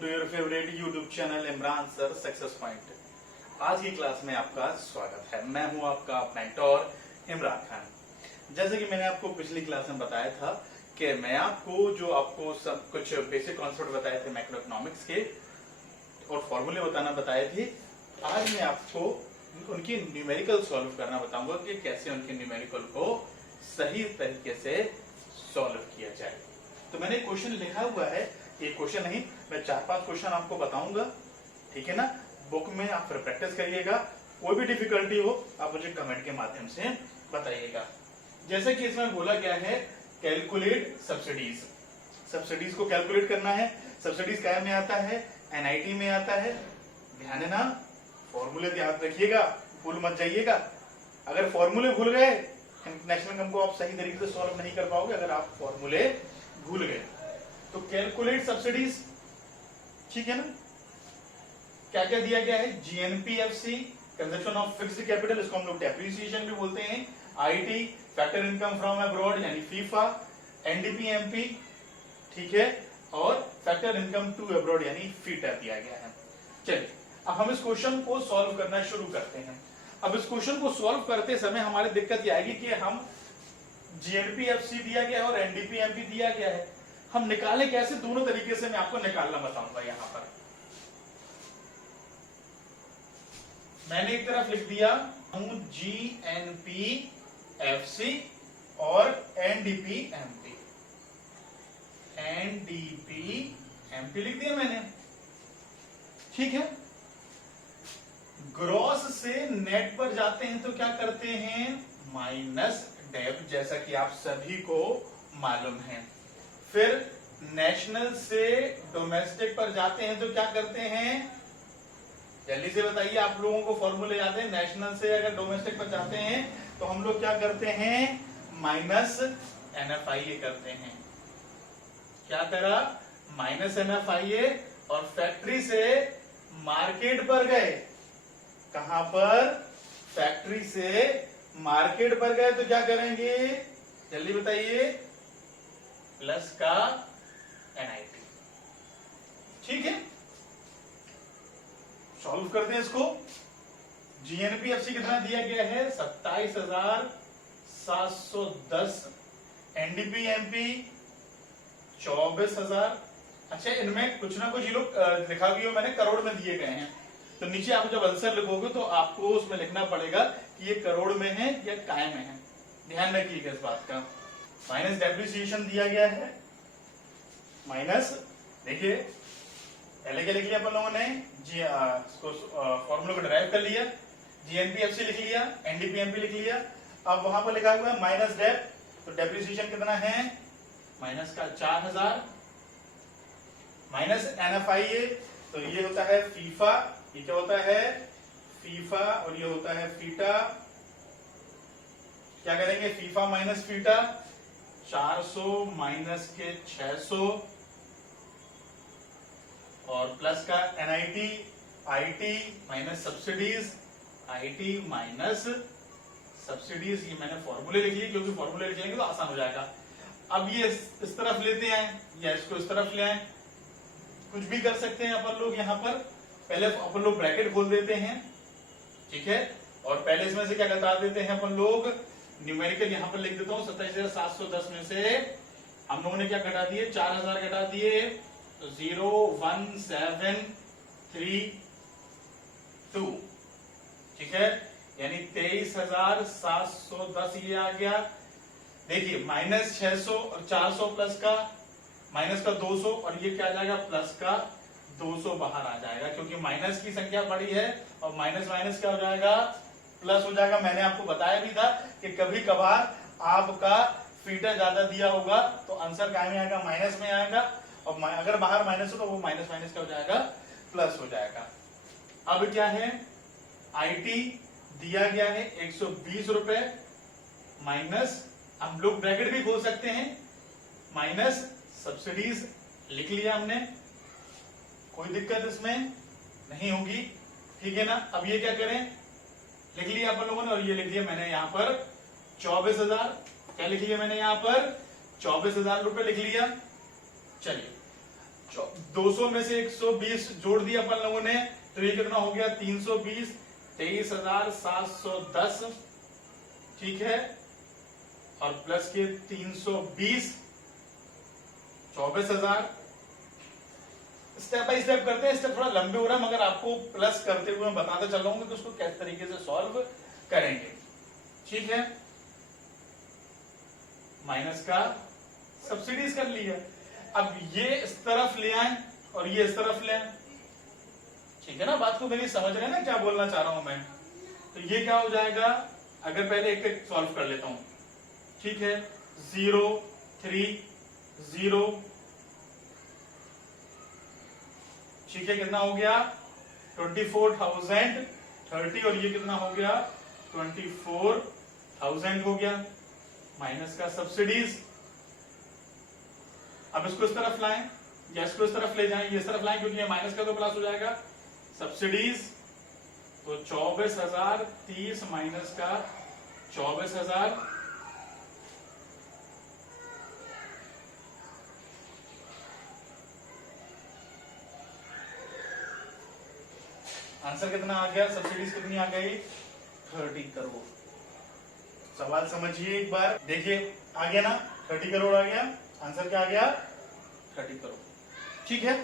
To your favourite YouTube channel Imran sir success point. आज की class में आपका स्वागत है। मैं हूं आपका मेंटोर इमरान खान। जैसे कि मैंने आपको पिछली क्लास में बताया था कि मैं आपको सब कुछ बेसिक कॉन्सेप्ट बताए थे मैक्रो इकोनॉमिक्स के और फॉर्मूले बताना बताए थे। आज मैं आपको उनकी न्यूमेरिकल सॉल्व करना बताऊंगा कि कैसे उनके न्यूमेरिकल को सही तरीके से सॉल्व किया जाए। तो मैंने क्वेश्चन लिखा हुआ है, एक क्वेश्चन नहीं, मैं 4-5 क्वेश्चन आपको बताऊंगा, ठीक है ना। बुक में आप फिर प्रैक्टिस करिएगा। कोई भी डिफिकल्टी हो आप मुझे कमेंट के माध्यम से बताइएगा। जैसे कि इसमें बोला गया है कैलकुलेट सब्सिडीज। सब्सिडीज को कैलकुलेट करना है। सब्सिडीज क्या में आता है? एनआईटी में आता है। ध्यान देना, फॉर्मूले याद रखिएगा, भूल मत जाइएगा। अगर फॉर्मूले भूल गए इंटरनेशनल इनकम को आप सही तरीके से सॉल्व नहीं कर पाओगे अगर आप फॉर्मूले भूल गए। तो कैलकुलेट सब्सिडीज, ठीक है ना। क्या क्या दिया गया है? जीएनपीएफसी, कंजप्शन ऑफ फिक्स्ड कैपिटल, इसको हम लोग डेप्रिसिएशन भी बोलते हैं। IT, factor income from abroad यानी फीफा, एनडीपीएमपी, ठीक है, और फैक्टर इनकम टू अब्रॉड यानी फीटा दिया गया है। चलिए अब हम इस क्वेश्चन को सॉल्व करना शुरू करते हैं। अब इस क्वेश्चन को सॉल्व करते समय हमारी दिक्कत यह आएगी कि हम जीएनपीएफसी दिया गया है और एनडीपीएमपी दिया गया है, हम निकाले कैसे? दोनों तरीके से मैं आपको निकालना बताऊंगा। यहां पर मैंने एक तरफ लिख दिया हूं जीएनपीएफसी और एनडीपीएमपी। एनडीपीएमपी लिख दिया मैंने, ठीक है। ग्रॉस से नेट पर जाते हैं तो क्या करते हैं? माइनस डेब्ट, जैसा कि आप सभी को मालूम है। फिर नेशनल से डोमेस्टिक पर जाते हैं तो क्या करते हैं? जल्दी से बताइए, आप लोगों को फॉर्मूले याद है? नेशनल से अगर डोमेस्टिक पर जाते हैं तो हम लोग क्या करते हैं? माइनस एनएफआईए करते हैं। क्या करा? Minus NFIA. और फैक्ट्री से मार्केट पर गए। कहां पर? फैक्ट्री से मार्केट पर गए तो क्या करेंगे? जल्दी बताइए। प्लस का एनआईटी, ठीक है। सॉल्व करते हैं इसको। जीएनपीएफसी कितना दिया गया है? 27,710। एनडीपीएमपी 24,000। अच्छा, इनमें कुछ ना कुछ ये लोग लिखा भी हो, मैंने करोड़ में दिए गए हैं। तो नीचे आप जब आंसर लिखोगे तो आपको उसमें लिखना पड़ेगा कि ये करोड़ में है या काय में है। ध्यान रखिएगा इस बात का। माइनस डेप्रिसिएशन दिया गया है। माइनस, देखिए पहले क्या लिख लिया अपन लोगों ने? फॉर्मूला को डिराइव कर लिया। जीएनपीएफसी लिख लिया, एनडीपीएमपी लिख लिया। अब वहां पर लिखा हुआ है माइनस डेप, तो डेप्रिसिएशन कितना है? माइनस का 4,000। माइनस एनएफआईए, तो ये होता है फीफा, ये क्या होता है? फीफा, और ये होता है फीटा। क्या करेंगे? फीफा माइनस फीटा, 400 माइनस के 600 और प्लस का NIT, IT minus subsidies, IT minus subsidies. ये मैंने फॉर्मूले लिख लिए क्योंकि फॉर्मूले लिख लेंगे तो आसान हो जाएगा। अब ये इस तरफ लेते हैं या इसको इस तरफ ले आए, कुछ भी कर सकते हैं अपन लोग। यहां पर पहले अपन लोग ब्रैकेट खोल देते हैं, ठीक है, और पहले इसमें से क्या घटा देते हैं अपन लोग? न्यूमेरिकल यहां पर लिख देता हूं। 27,710 में से हम लोगों ने क्या घटा दिए? 4,000 घटा दिए, तो 01732, ठीक है, यानी 23,710 ये आ गया। देखिए माइनस 600 और 400 प्लस का माइनस का 200 और ये क्या आ जाएगा? प्लस का 200 बाहर आ जाएगा, क्योंकि माइनस की संख्या बड़ी है और माइनस माइनस क्या हो जाएगा? प्लस हो जाएगा। मैंने आपको बताया भी था कि कभी कभार आपका फीटा ज्यादा दिया होगा तो आंसर क्या में आएगा? माइनस में आएगा, और अगर बाहर माइनस हो तो वो माइनस माइनस क्या हो जाएगा? प्लस हो जाएगा। अब क्या है? आईटी दिया गया है 120 रुपए, माइनस, हम लोग ब्रैकेट भी खोल सकते हैं, माइनस सब्सिडीज लिख लिया हमने, कोई दिक्कत इसमें नहीं होगी, ठीक है ना। अब ये क्या करें? लिख लिया अपन लोगों ने, और ये लिख दिया मैंने यहां पर 24,000। क्या लिख लिया मैंने यहां पर? 24,000 रुपए लिख लिया। चलिए 200 में से 120 जोड़ दिया अपन लोगों ने, तो ये कितना हो गया 320, 23,710, ठीक है, और प्लस के 320, 24,000। स्टेप बाय स्टेप करते हैं, स्टेप थोड़ा लंबे हो रहा है मगर आपको प्लस करते हुए मैं बताते चल रहा हूं कि उसको किस तरीके से सॉल्व करेंगे, ठीक है। माइनस का सब्सिडीज कर लिया, अब ये इस तरफ ले आए और ये इस तरफ ले आए, ठीक है ना। बात को मेरी समझ रहे हैं ना क्या बोलना चाह रहा हूं मैं। तो ये क्या हो जाएगा, अगर पहले एक एक सॉल्व कर लेता हूं, ठीक है। 0 3 0, ठीक है, कितना हो गया 24,030, और ये कितना हो गया 24,000 हो गया, माइनस का सब्सिडीज। अब इसको इस तरफ लाएं या इसको इस तरफ ले जाएं, ये इस तरफ लाएं क्योंकि ये माइनस का तो प्लस हो जाएगा, सब्सिडीज। तो 24,030 माइनस का 24,000, आंसर कितना आ गया, सब्सिडीज कितनी आ गई 30 करोड़। सवाल समझिए एक बार, देखिए आ गया ना 30 करोड़ आ गया, आंसर क्या आ गया 30 करोड़, ठीक है।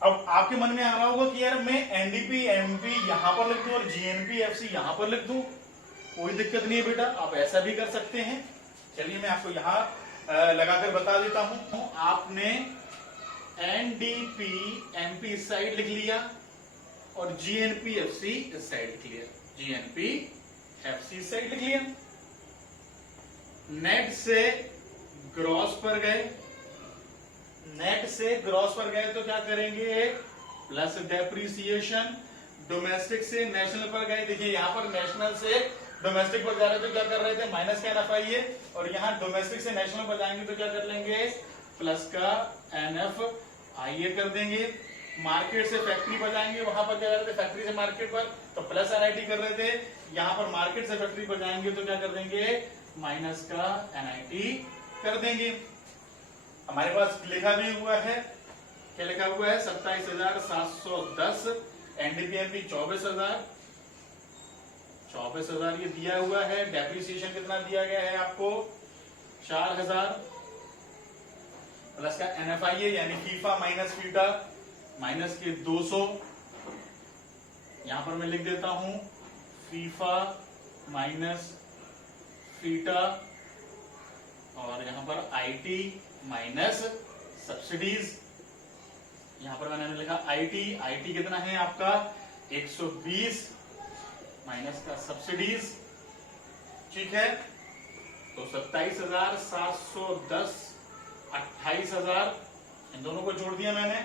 अब आपके मन में आ रहा होगा कि यार मैं एनडीपी एमपी यहां पर लिख दूं और जीएनपी एफसी यहां पर लिख दूं, कोई दिक्कत नहीं है बेटा, आप ऐसा भी कर सकते हैं। चलिए मैं आपको यहां लगाकर बता देता हूं। आपने एनडीपी एमपी इस साइड लिख लिया और जीएनपी एफसी इस साइड लिख लिया, जीएनपी एफसी इस साइड लिख लिया। नेट से ग्रॉस पर गए, नेट से ग्रॉस पर गए तो क्या करेंगे प्लस डेप्रिसिएशन। डोमेस्टिक से नेशनल पर गए, देखिए यहां पर नेशनल से डोमेस्टिक पर जा रहे थे, क्या कर रहे थे माइनस का एनएफआईए, और यहां डोमेस्टिक से नेशनल पर जाएंगे तो क्या कर लेंगे प्लस का एनएफआईए कर देंगे। मार्केट से फैक्ट्री पर जाएंगे, वहां पर क्या कर रहे थे फैक्ट्री से मार्केट पर तो प्लस एनआईटी कर रहे थे, यहां पर मार्केट से फैक्ट्री पर जाएंगे तो क्या कर देंगे माइनस का एनआईटी कर देंगे। हमारे पास लिखा भी हुआ है, क्या लिखा हुआ है 27,710, एनडीपीएमपी 24,000 ये दिया हुआ है। डेप्रिसिएशन कितना दिया गया है आपको 4,000, प्लस का एनएफआईए यानी फीफा माइनस फीटा माइनस के 200, यहां पर मैं लिख देता हूं फीफा माइनस फीटा, और यहां पर आईटी माइनस सब्सिडीज, यहां पर मैंने लिखा आईटी कितना है आपका 120 माइनस का सब्सिडीज, ठीक है। तो 27,710, 28,000, इन दोनों को जोड़ दिया मैंने।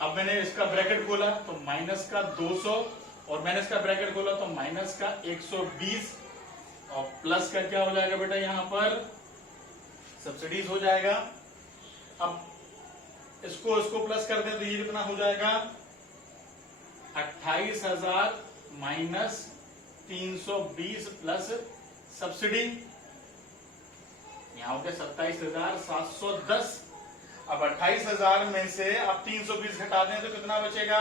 अब मैंने इसका ब्रैकेट खोला तो माइनस का 200, और मैंने इसका ब्रैकेट खोला तो माइनस का 120, और प्लस का क्या हो जाएगा बेटा यहां पर सब्सिडीज हो जाएगा। अब इसको प्लस कर दें तो ये कितना हो जाएगा 28,000 माइनस 320 प्लस सब्सिडी, यहां हो गया 27,710। अब 28,000 में से आप 320 घटा दें तो कितना बचेगा,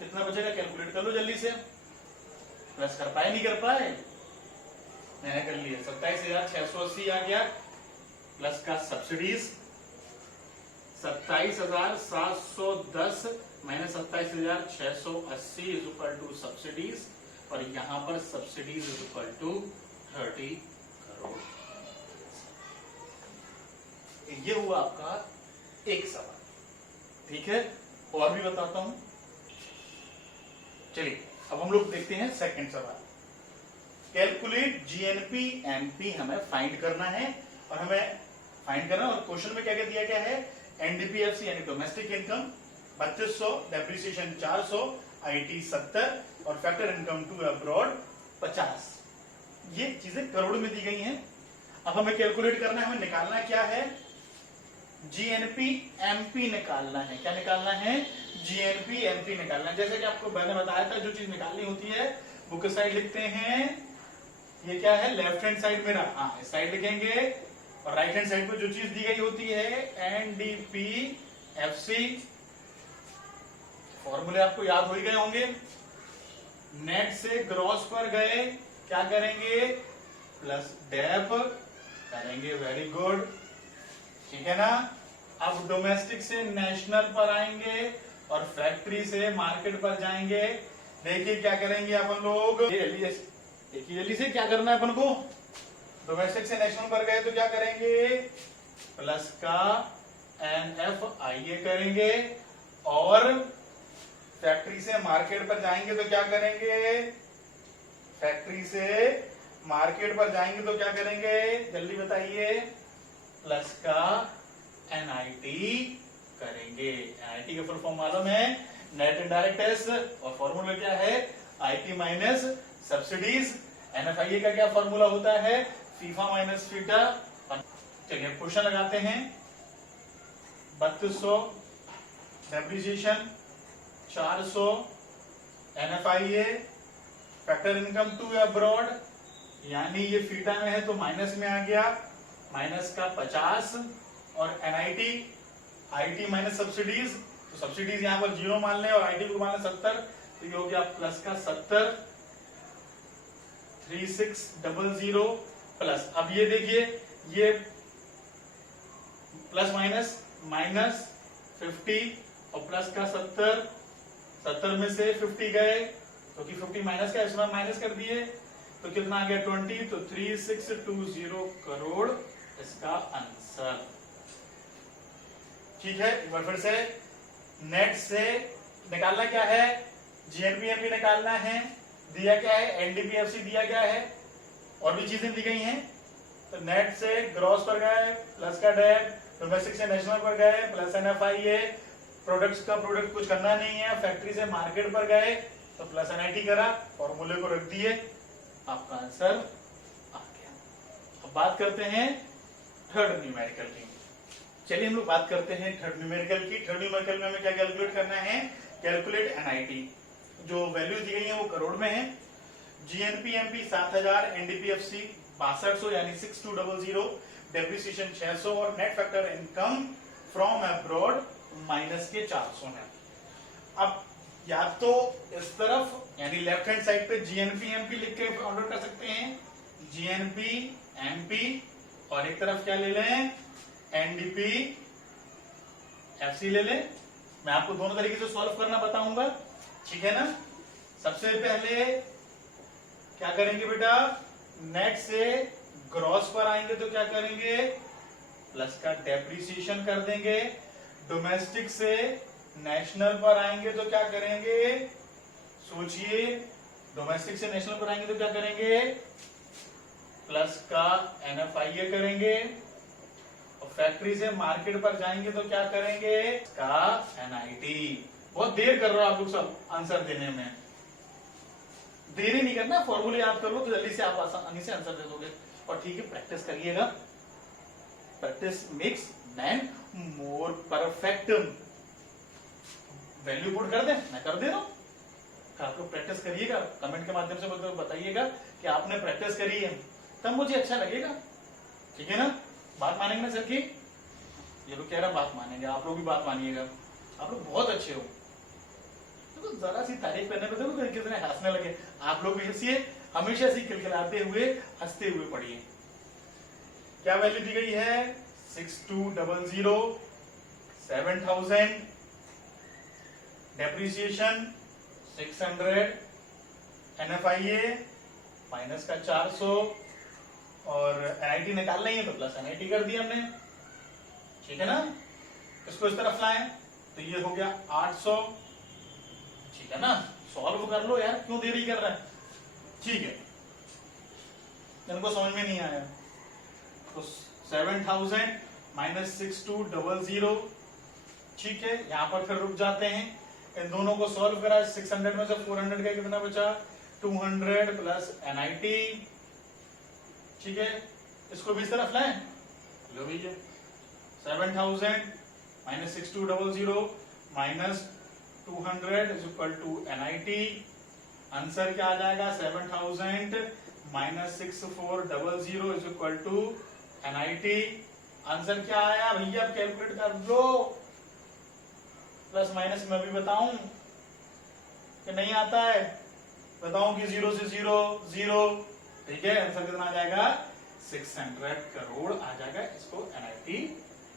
कैलकुलेट कर लो जल्दी से। प्लस कर पाए नहीं कर पाए, मैंने कर लिया 27,680 आ गया, प्लस का subsidies 27,710 minus 27,680 is equal to subsidies, और यहां पर subsidies is equal to 30 crore. ये हुआ आपका एक सवाल, ठीक है। और भी बताता हूं, चलिए अब हम लोग देखते हैं सेकंड सवाल। कैलकुलेट जीएनपी एमपी हमें फाइंड करना है, और हमें फाइंड करना, और क्वेश्चन में क्या क्या दिया गया है एनडीपीएफसी यानी डोमेस्टिक इनकम 3200, डेप्रिसिएशन 400, आईटी 70 और फैक्टर इनकम टू अब्रॉड 50। ये चीजें करोड़ में दी गई हैं। अब हमें कैलकुलेट करना है, हमें निकालना क्या है जीएनपी एमपी निकालना है। क्या निकालना है जीएनपी एमपी निकालना है। जैसे कि आपको मैंने बताया था जो चीज निकालनी होती है वो किस साइड लिखते हैं, ये क्या है लेफ्ट हैंड साइड मेरा, हाँ इस साइड लिखेंगे और राइट हैंड साइड पे जो चीज दी गई होती है NDPFC, फॉर्मूले आपको याद हो ही गए होंगे। नेट से ग्रॉस पर गए, क्या करेंगे, प्लस डेप करेंगे, वेरी गुड, ठीक है ना। अब डोमेस्टिक से नेशनल पर आएंगे और फैक्ट्री से मार्केट पर जाएंगे। देखिए क्या करेंगे अपन लोग, जल्दी से क्या करना है अपन को, डोमेस्टिक से नेशनल पर गए तो क्या करेंगे, प्लस का NFIA करेंगे, और फैक्ट्री से मार्केट पर जाएंगे तो क्या करेंगे, फैक्ट्री से मार्केट पर जाएंगे तो क्या करेंगे, जल्दी बताइए, प्लस का NIT करेंगे। NIT का फुल फॉर्म मालूम है, नेट इनडायरेक्ट टैक्स, और फॉर्मूला क्या है, IT माइनस सब्सिडीज। NFIA का क्या फॉर्मूला होता है, फीफा माइनस फीटा। चलिए क्वेश्चन लगाते हैं। 3200 depreciation, 400 NFIA, factor income to abroad, यानी ये फीटा में है तो माइनस में आ गया, माइनस का 50, और IT माइनस सब्सिडीज, तो सब्सिडीज यहां पर 0 मान लें और IT को मान लें 70, तो ये हो गया प्लस का 70, 3600 प्लस। अब ये देखिए, ये प्लस माइनस माइनस 50 और प्लस का 70 में से 50 गए, क्योंकि 50 माइनस का, इसमें माइनस कर दिए, तो कितना आ गया 20, तो 3620 करोड़ इसका आंसर। ठीक है, एक बार फिर से, नेट से निकालना क्या है, GNPMP निकालना है, दिया क्या है, NDPFC दिया गया है, और भी चीजें दी गई हैं। तो नेट से ग्रॉस पर गए, प्लस का डेप, डोमेस्टिक से नेशनल पर गए, प्लस NFIA, प्रोडक्ट्स का प्रोडक्ट कुछ करना नहीं है, फैक्ट्री से मार्केट पर गए तो प्लस NIT करा, फॉर्मूले को रख दिए, आपका आंसर आ गया। अब बात करते हैं थर्ड न्यूमेरिकल की। चलिए हम लोग बात करते हैं थर्ड न्यूमेरिकल की। थर्ड न्यूमेरिकल में हमें क्या कैलकुलेट करना है, कैलकुलेट NIT। जो वैल्यूज दी गई है वो करोड़ में है। GNPMP 7000, NDPFC 6200 यानी 6200, डेप्रिसिएशन 600, और net factor income from abroad minus के 400 है। अब या तो इस तरफ यानी लेफ्ट हैंड साइड पे GNPMP लिख के ऑर्डर कर सकते हैं, GNPMP, और एक तरफ क्या ले लें, NDPFC ले लें। मैं आपको दोनों तरीके से सॉल्व करना बताऊंगा, ठीक है ना। सबसे पहले क्या करेंगे बेटा, नेट से ग्रॉस पर आएंगे तो क्या करेंगे, प्लस का डेप्रिसिएशन कर देंगे। डोमेस्टिक से नेशनल पर आएंगे तो क्या करेंगे, सोचिए, डोमेस्टिक से नेशनल पर आएंगे तो क्या करेंगे, प्लस का NFIA करेंगे, और फैक्ट्री से मार्केट पर जाएंगे तो क्या करेंगे, का NIT। बहुत देर कर रहे हो आप लोग सब आंसर देने में, देरी नहीं करना, फॉर्मूले याद कर लो तो जल्दी से आप आसानी से आंसर दे दोगे। और ठीक है, प्रैक्टिस करिएगा, practice makes man more perfect. Value put कर दे, मैं कर दे रहा हूं, आप लोग प्रैक्टिस करिएगा, कमेंट के माध्यम से बताइएगा कि आपने प्रैक्टिस करी है, तब मुझे अच्छा लगेगा, ठीक है ना। बात मानेंगे ना सर की, ये लोग कह रहे हैं बात मानेंगे, आप लोग भी बात मानिएगा, आप लोग बहुत अच्छे हो। तो जरा सी तारीफ करने पे देखो कितने हंसने लगे, आप लोग भी हंसिए, हमेशा से खिलखिलाते हुए हंसते हुए पढ़िए। क्या वैल्यू दी गई है, 6200, 7000, डेप्रिसिएशन 600, NFIA माइनस का 400, और NIT निकालना ही है तो प्लस NIT कर दिया हमने, ठीक है ना। इसको इस तरफ लाएं तो ये हो गया 800, ठीक है ना। सॉल्व कर लो यार, क्यों देरी कर रहा है, ठीक है। इनको समझ में नहीं आया तो 7000 माइनस 6200, ठीक है, यहां पर फिर रुक जाते हैं। इन दोनों को सॉल्व करा, 600 में से 400 का कितना बचा, 200 प्लस NIT, ठीक है। इसको भी इस तरफ लाएं, लो भैया, 7000 minus 6200 minus 200 is equal to NIT। Answer क्या आ जाएगा, 7000 minus 6400 is equal to NIT. Answer क्या आया भैया, आप कैलकुलेट कर लो। प्लस माइनस मैं भी बताऊं कि नहीं आता है, बताऊं कि 0 से 0 0, ठीक है। आंसर कितना आ जाएगा, 600 करोड़ आ जाएगा। इसको एनआईटी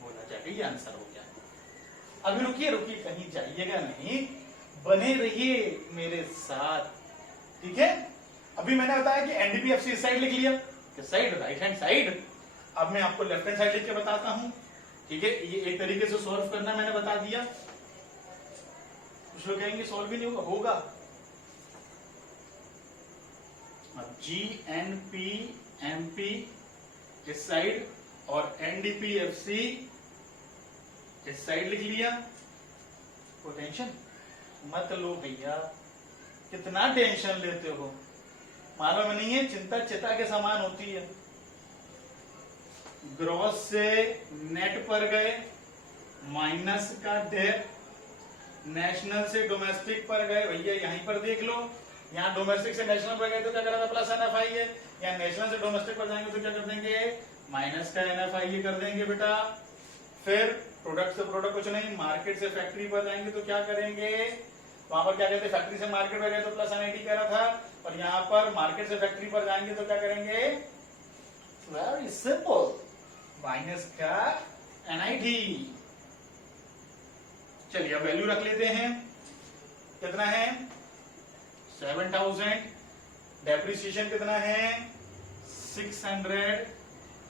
बोला जाएगा। ये आंसर हो गया। अभी रुकिए रुकिए, कहीं जाइएगा नहीं, बने रहिए मेरे साथ, ठीक है। अभी मैंने बताया कि एनडीपीएफसी इस साइड लिख लिया, किस साइड, राइट हैंड साइड। अब मैं आपको लेफ्ट हैंड साइड लिख के बताता हूं, ठीक है। ये एक तरीके से सॉल्व करना मैंने बता दिया। कुछ लोग कहेंगे सॉल्व भी नहीं होगा, होगा। अब जीएनपी एमपी इस साइड और एनडीपीएफसी इस साइड लिख लिया। कोई टेंशन मत लो भैया, कितना टेंशन लेते हो, मालूम नहीं है, चिंता चिता के समान होती है। ग्रॉस से नेट पर गए, माइनस का डेप, नेशनल से डोमेस्टिक पर गए, भैया यहीं पर देख लो। यहाँ डोमेस्टिक से नेशनल पर गए तो क्या करा था, प्लस एनएफआई है। यहाँ नेशनल से डोमेस्टिक पर जाएंगे तो क्या कर देंगे, माइनस का एनएफआई कर देंगे बेटा। फिर प्रोडक्ट से प्रोडक्ट कुछ नहीं, मार्केट से फैक्ट्री पर जाएंगे तो क्या करेंगे, वहां पर क्या कहते हैं, फैक्ट्री से मार्केट पर गए तो प्लस एनआईटी कह रहा था, और यहाँ पर मार्केट से फैक्ट्री पर जाएंगे तो क्या करेंगे, वेरी सिंपल, माइनस का एनआईटी। चलिए अब वैल्यू रख लेते हैं, कितना है 7000, डेप्रिसिएशन कितना है 600,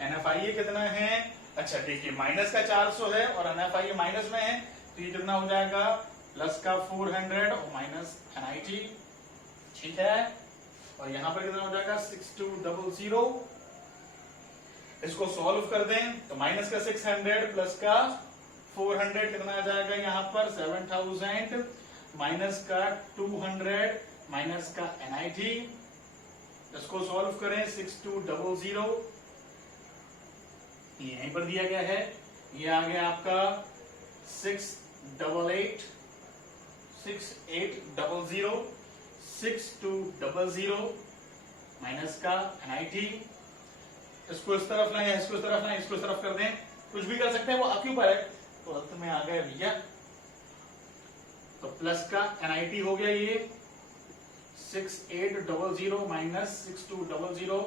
एनएफआई कितना है, अच्छा देखिए माइनस का 400 है और एनएफआई माइनस में है, तो ये कितना हो जाएगा, प्लस का 400 और माइनस एनआईटी, ठीक है। और यहां पर कितना हो जाएगा 6200, इसको सॉल्व कर दें तो माइनस का 600 प्लस का 400 कितना आ जाएगा, यहां पर 7000 माइनस का 200 माइनस का एनआईटी, इसको सॉल्व करें 6200, ये यहीं पर दिया गया है, ये आ गया आपका 688 6800 6200 माइनस का एनआईटी, इसको इस तरफ लाए, इसको इस तरफ लाए, इसको इस तरफ कर दें, कुछ भी कर सकते हैं, वो आपके ऊपर है। तो अंत में आ गया भैया, तो प्लस का एनआईटी हो गया ये 6800 माइनस 6200,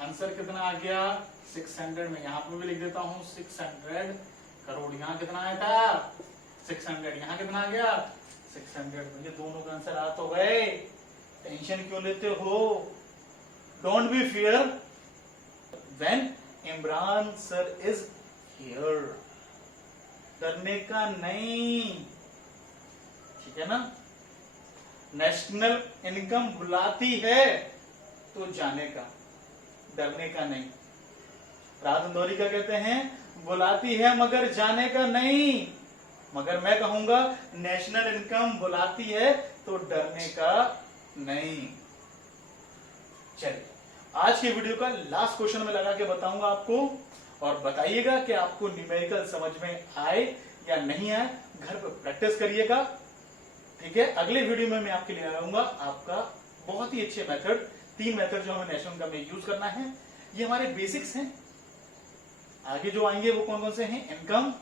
आंसर कितना आ गया 600, में यहां पर भी लिख देता हूं 600 करोड़। यहां कितना आया था 600, यहां कितना आ गया 600, ये दोनों का आंसर आ तो गए। टेंशन क्यों लेते हो, don't be fear when Imran sir is here, डरने का नहीं, ठीक है ना। नेशनल इनकम बुलाती है तो जाने का, डरने का नहीं। रात अंधोरी का कहते हैं, बुलाती है मगर जाने का नहीं, मगर मैं कहूंगा नेशनल इनकम बुलाती है तो डरने का नहीं। चलिए आज के वीडियो का लास्ट क्वेश्चन में लगा के बताऊंगा आपको, और बताइएगा कि आपको न्यूमेरिकल समझ में आए या नहीं आए, घर पर प्रैक्टिस करिएगा, ठीक है। अगले वीडियो में मैं आपके लिए आऊंगा आपका बहुत ही अच्छे मेथड, 3 मेथड जो हमें नेशनल इनकम में यूज करना है, ये हमारे बेसिक्स हैं। आगे जो आएंगे वो कौन कौन से हैं, इनकम,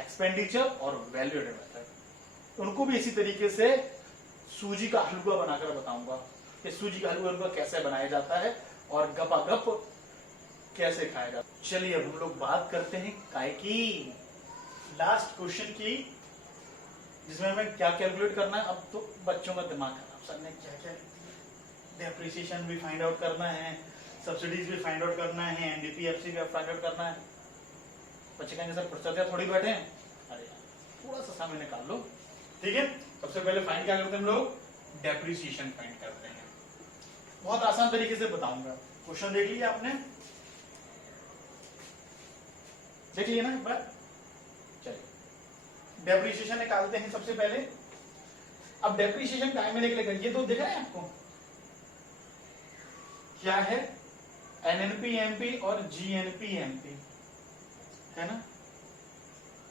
एक्सपेंडिचर और वैल्यू एडेड मेथड, उनको भी इसी तरीके से सूजी का हलवा बनाकर बताऊंगा कि सूजी का हलवा कैसे बनाया जाता है और गपागप कैसे खाया जाता है। चलिए अब हम लोग बात करते हैं काय की लास्ट क्वेश्चन की, जिसमें हमें क्या कैलकुलेट करना है। अब तो बच्चों का दिमाग खराब, सर ने क्या क्या डेप्रिसिएशन भी फाइंड आउट करना है, सब्सिडीज भी फाइंड आउट करना है, एनडीपीएफसी भी फाइंड आउट करना है। बच्चे कहेंगे सर फुर्सत थोड़ी बैठे हैं, अरे थोड़ा सा समय निकाल लो, ठीक है। सबसे पहले फाइंड क्या करते हैं हम लोग, डेप्रिसिएशन फाइंड करते हैं। बहुत आसान तरीके से बताऊंगा, क्वेश्चन देख लिया आपने, देख लिया ना एक बार। चलिए डेप्रिसिएशन निकालते हैं सबसे पहले। अब डेप्रिसिएशन टाइम में निकलेगा, ये तो दिख रहा है आपको, क्या है एनएनपी एमपी और जीएनपी एमपी, है ना,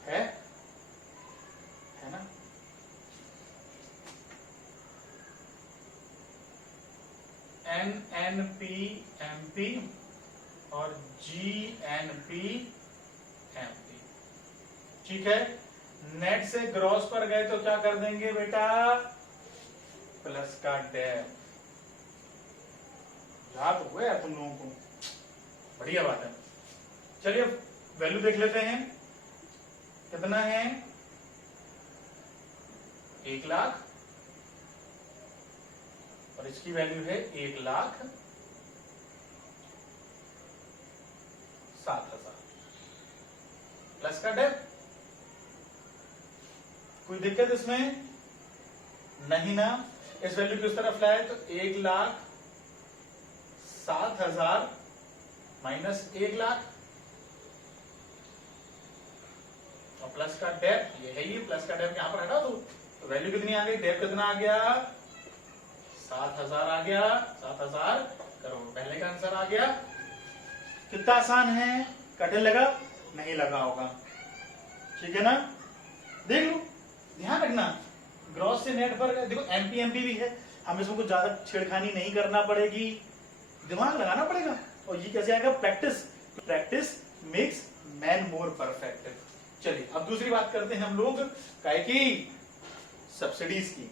है ना। एनएनपी एमपी और GNP MP। ठीक है, नेट से ग्रॉस पर गए तो क्या कर देंगे बेटा, प्लस का डेफ। याद हो गया तुम लोगों को, बढ़िया बात है। चलिए वैल्यू देख लेते हैं, कितना है 1,00,000 और इसकी वैल्यू है 1,07,000 प्लस का डेफ। कोई दिक्कत इसमें नहीं ना। इस वैल्यू की उस तरफ लाए तो 1,07,000 माइनस 1,00,000 और प्लस का डेफ ये है, ये प्लस का डेफ यहां पर हटा दो तो वैल्यू कितनी आ गई, डेफ कितना आ गया 7,000 आ गया, 7,000 करोड़। पहले का आंसर आ गया। कितना आसान है, कठिन लगा नहीं लगा होगा, ठीक है ना। देख लो, ध्यान रखना ग्रॉस से नेट पर देखो एमपी एमपी भी है, हमें इसमें कुछ ज्यादा छेड़खानी नहीं करना पड़ेगी, दिमाग लगाना पड़ेगा। और ये कैसे आएगा, practice, practice makes man more perfect. चलिए अब दूसरी बात करते हैं हम लोग काय की, सब्सिडीज की।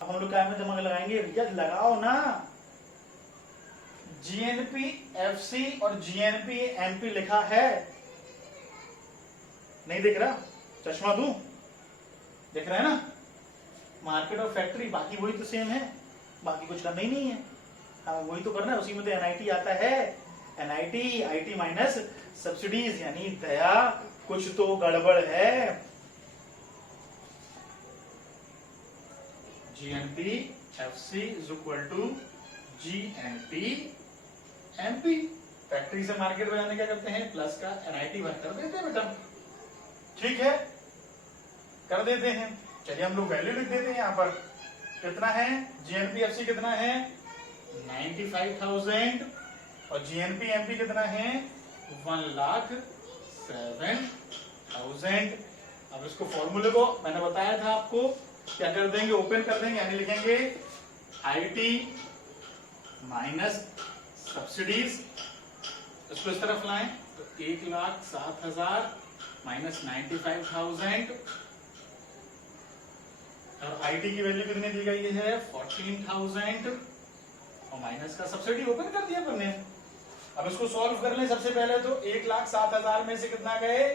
अब हम लोग काय में दिमाग लगाएंगे, भैया लगाओ ना। GNP-FC और GNP-MP लिखा है, नहीं दिख रहा, चश्मा दूं, दिख रहा है ना। मार्केट और फैक्ट्री बाकी वही तो सेम है, बाकी कुछ करना ही नहीं है, हाँ वही तो करना है। उसी में तो NIT आता है, NIT IT माइनस सब्सिडीज, यानी दया कुछ तो गड़बड़ है। GNP-FC is equal to GNP-MP। Factory से मार्केट में जाने क्या करते हैं, प्लस का NIT वन कर देते हैं बेटा, ठीक है कर देते हैं। चलिए हम लोग वैल्यू लिख देते हैं यहाँ पर, कितना है GNP-FC कितना है 95,000 और GNP-MP कितना है 1,07,000। अब इसको फॉर्मूले को मैंने बताया था आपको, क्या कर देंगे, ओपन कर देंगे, यानी लिखेंगे IT माइनस सब्सिडीज, इसको इस तरफ लाएं तो 1,07,000 माइनस 95,000 और IT की वैल्यू कितनी दी गई है 14,000 और माइनस का सब्सिडी ओपन कर दिया हमने। अब इसको सॉल्व कर लें। सबसे पहले तो 1,07,000 में से कितना गए,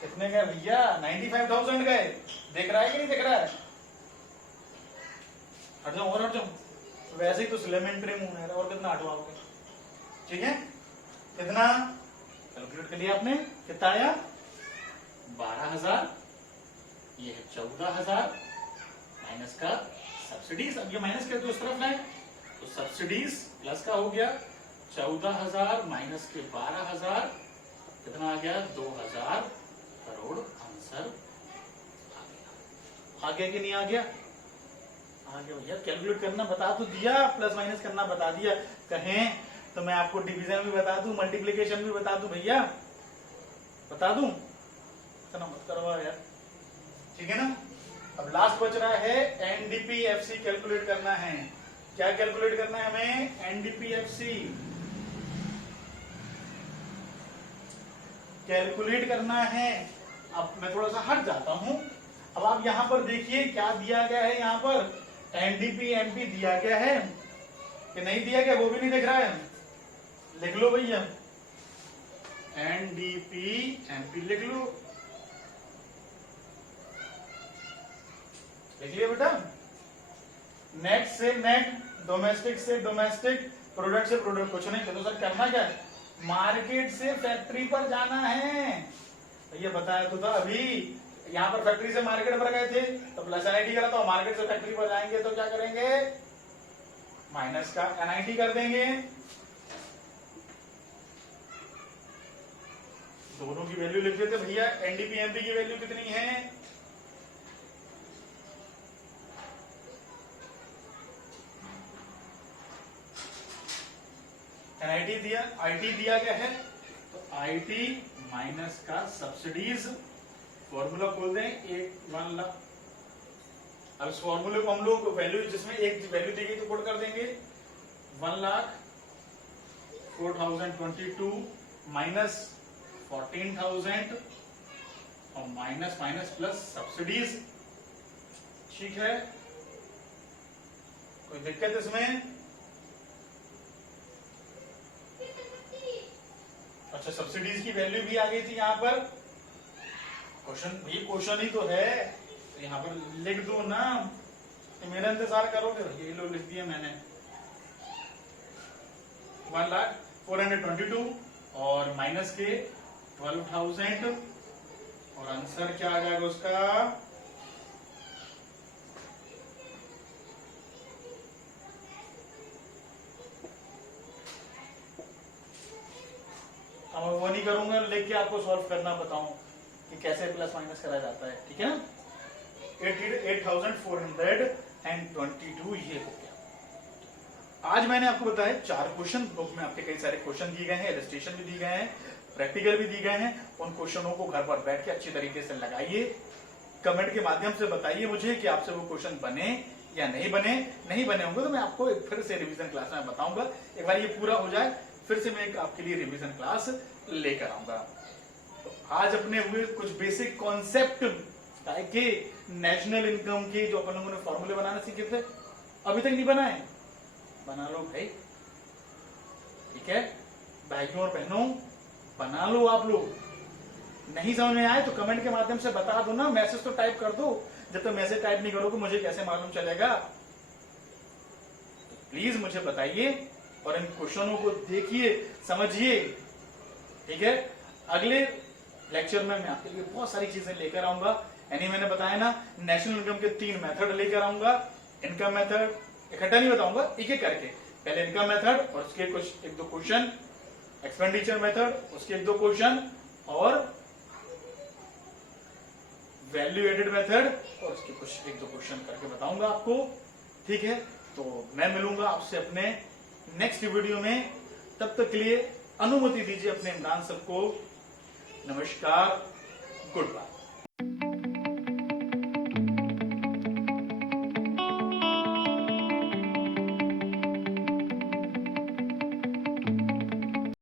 कितने गए भैया 95,000 गए, दिख रहा है कि नहीं दिख रहा है, हट जाओ और हट जाओ, वैसे ही तो एलिमेंट्री मुंह है, और कितना हटवाओगे, ठीक है। कितना कैलकुलेट कर लिया आपने, कितना आया 12,000, ये है 14,000 माइनस का सब्सिडीज। अब ये माइनस कर दो इस तरफ लाए तो सब्सिडीज प्लस का हो गया 14,000 माइनस के 12,000 कितना आ गया 2,000 करोड़। आंसर आ गया कि नहीं आ गया, आ गया भैया। कैलकुलेट करना बता तो दिया, प्लस माइनस करना बता दिया, कहें तो मैं आपको डिवीजन भी बता दूं, मल्टीप्लिकेशन भी बता दूं भैया, बता दूं, इतना मत करवा यार, ठीक है ना। अब लास्ट बच रहा है NDP-FC कैलकुलेट करना है। क्या कैलकुलेट करना है हमें, NDP-FC कैलकुलेट करना है। अब मैं थोड़ा सा हट जाता हूं। अब आप यहां पर देखिए क्या दिया गया है, यहां पर NDP-MP दिया गया है कि नहीं दिया गया, वो भी नहीं दिख रहा है, लिख लो भैया NDP-MP लिख लो, लिख लिया बेटा। नेट से नेट, डोमेस्टिक से डोमेस्टिक, प्रोडक्ट से प्रोडक्ट, कुछ नहीं तो सर करना क्या है, मार्केट से फैक्ट्री पर जाना है। ये बताया तो था अभी, यहाँ पर फैक्ट्री से मार्केट पर गए थे तो प्लस NIT करा, तो मार्केट से फैक्ट्री पर जाएंगे तो क्या करेंगे, माइनस का NIT कर देंगे। दोनों की वैल्यू लिख देते भैया। NDP-MP की वैल्यू कितनी है, NIT दिया, IT दिया गया है तो IT माइनस का सब्सिडीज, फॉर्मूला खोल दें, 1,00,000 अब इस फॉर्मूले को हम लोग वैल्यू, जिसमें एक वैल्यू दी गई तो पुट कर देंगे 1,04,022 माइनस 14,000 और माइनस माइनस प्लस सब्सिडीज। ठीक है, कोई दिक्कत इसमें? अच्छा, सब्सिडीज की वैल्यू भी आ गई थी यहाँ पर। क्वेश्चन, ये क्वेश्चन ही तो है, तो यहाँ पर लिख दो ना, तो मेरा इंतजार करोगे? ये लो, लिख दिया मैंने 1,04,22 और माइनस के 12,000 और आंसर क्या आ जाएगा उसका? अब वो नहीं करूंगा, लिख के आपको सॉल्व करना बताऊं कि कैसे प्लस माइनस करा जाता है। ठीक है ना, 8,422 ये हो गया। आज मैंने आपको बताया 4 क्वेश्चन। बुक में आपके कई सारे क्वेश्चन दिए गए हैं, इलस्ट्रेशन भी दी गए हैं, प्रैक्टिकल भी दिए गए हैं। उन क्वेश्चनों को घर पर बैठ के अच्छी तरीके से लगाइए, कमेंट के माध्यम से बताइए मुझे कि आपसे वो क्वेश्चन बने या नहीं बने। नहीं बने होंगे तो मैं आपको एक फिर से रिवीजन क्लास में बताऊंगा। एक बार ये पूरा हो जाए फिर से मैं एक आपके लिए रिवीजन क्लास लेकर आऊंगा। तो आज अपने हुए कुछ बेसिक कॉन्सेप्ट के नेशनल इनकम के जो अपन लोगों ने फॉर्मूले बनाना सीखे थे, अभी तक नहीं बनाए, बना लो भाई। ठीक है भाइयों और बहनों, बना लो आप लोग। नहीं समझ में आए तो कमेंट के माध्यम से बता दो ना, मैसेज तो टाइप कर दो। जब तक मैसेज टाइप नहीं करोगे मुझे कैसे मालूम चलेगा? तो प्लीज मुझे बताइए और इन क्वेश्चनों को देखिए, समझिए। ठीक है, अगले लेक्चर में मैं आपके लिए बहुत सारी चीजें लेकर आऊंगा। यानी मैंने बताया ना, नेशनल इनकम के 3 मेथड लेकर आऊंगा। इनकम मेथड इकट्ठा नहीं बताऊंगा, एक एक करके। पहले इनकम मेथड और उसके कुछ 1-2 क्वेश्चन, एक्सपेंडिचर मेथड उसके 1-2 क्वेश्चन, और वैल्यू एडेड मेथड और उसके कुछ 1-2 क्वेश्चन करके बताऊंगा आपको। ठीक है, तो मैं मिलूंगा आपसे अपने नेक्स्ट वीडियो में। तब तक के लिए अनुमति दीजिए अपने इमरान सर को। नमस्कार, गुड बाय।